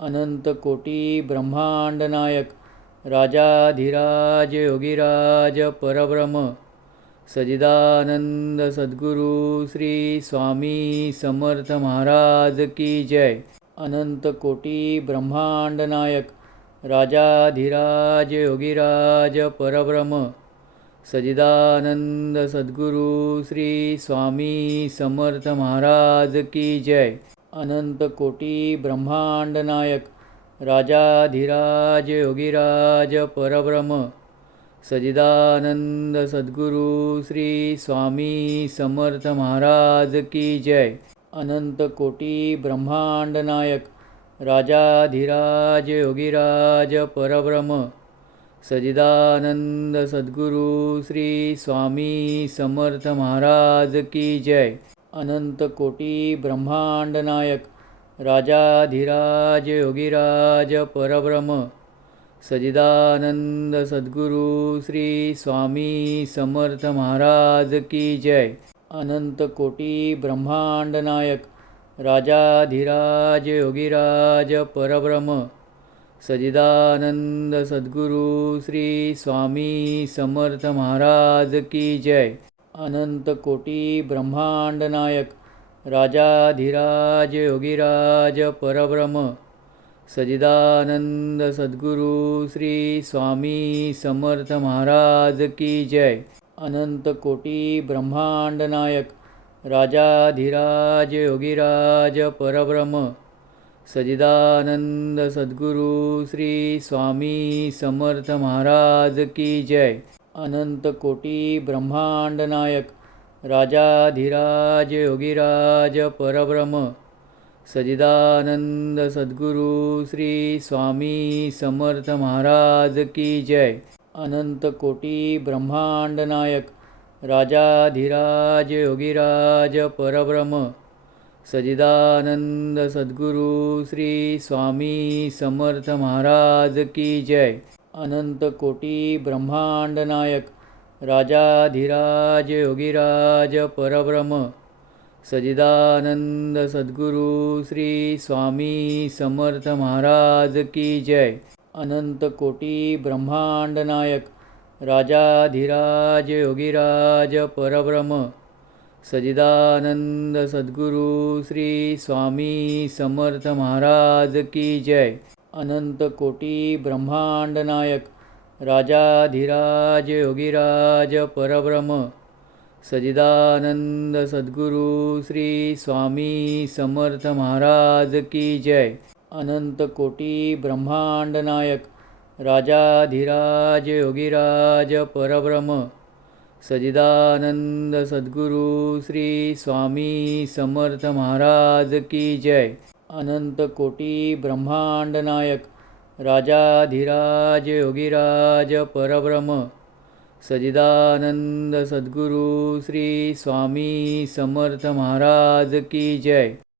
अनंत कोटी ब्रह्मांड नायक राजाधिराज योगीराज परब्रह्म सजिदानंद सद्गुरु श्री स्वामी समर्थ महाराज की जय। अनंत कोटी ब्रह्मांड नायक राजाधिराज योगीराज परब्रह्म सजिदानंद सद्गुरु श्री स्वामी समर्थ महाराज की जय। अनंत कोटी ब्रह्मांड नायक राजाधिराज योगीराज परब्रह्म सजिदानंद सद्गुरु श्री स्वामी समर्थ महाराज की जय। अनंत कोटी ब्रह्मांड नायक राजाधिराज योगीराज परब्रह्म सजिदानंद सद्गुरु श्री स्वामी समर्थ महाराज की जय। अनंत कोटी ब्रह्मांड नायक राजाधिराज योगीराज परब्रह्म सजिदानंद सद्गुरु श्री स्वामी समर्थ महाराज की जय। अनंत कोटी ब्रह्मांड नायक राजाधिराज योगीराज परब्रह्म सजिदानंद सद्गुरु श्री स्वामी समर्थ महाराज की जय। अनंत कोटी ब्रह्मांड नायक राजाधिराज योगीराज परब्रह्म सजिदानंद सद्गुरु श्री स्वामी समर्थ महाराज की जय। अनंत कोटी ब्रह्मांड नायक राजाधिराज योगीराज परब्रह्म सजिदानंद सद्गुरु श्री स्वामी समर्थ महाराज की जय। अनंत कोटी ब्रह्मांड नायक राजाधिराज योगीराज परब्रह्म सजिदानंद सद्गुरु श्री स्वामी समर्थ महाराज की जय। अनंत कोटी ब्रह्मांड नायक राजाधिराज योगीराज परब्रह्म सजिदानंद सद्गुरु श्री स्वामी समर्थ महाराज की जय। अनंत कोटी ब्रह्मांड नायक राजाधिराज योगीराज परब्रह्म सजिदानंद सद्गुरु श्री स्वामी समर्थ महाराज की जय। अनंत कोटी ब्रह्मांड नायक राजाधिराज योगीराज परब्रह्म सजिदानंद सद्गुरु श्री स्वामी समर्थ महाराज की जय। अनंत कोटी ब्रह्मांड नायक राजाधिराज योगीराज परब्रह्म सजिदानंद सद्गुरु श्री स्वामी समर्थ महाराज की जय। अनंत कोटी ब्रह्मांड नायक राजाधिराज योगीराज परब्रह्म सजिदानंद सद्गुरु श्री स्वामी समर्थ महाराज की जय। अनंत कोटी ब्रह्मांड नायक राजाधिराज योगीराज परब्रह्म सजिदानंद सद्गुरु श्री स्वामी समर्थ महाराज की जय।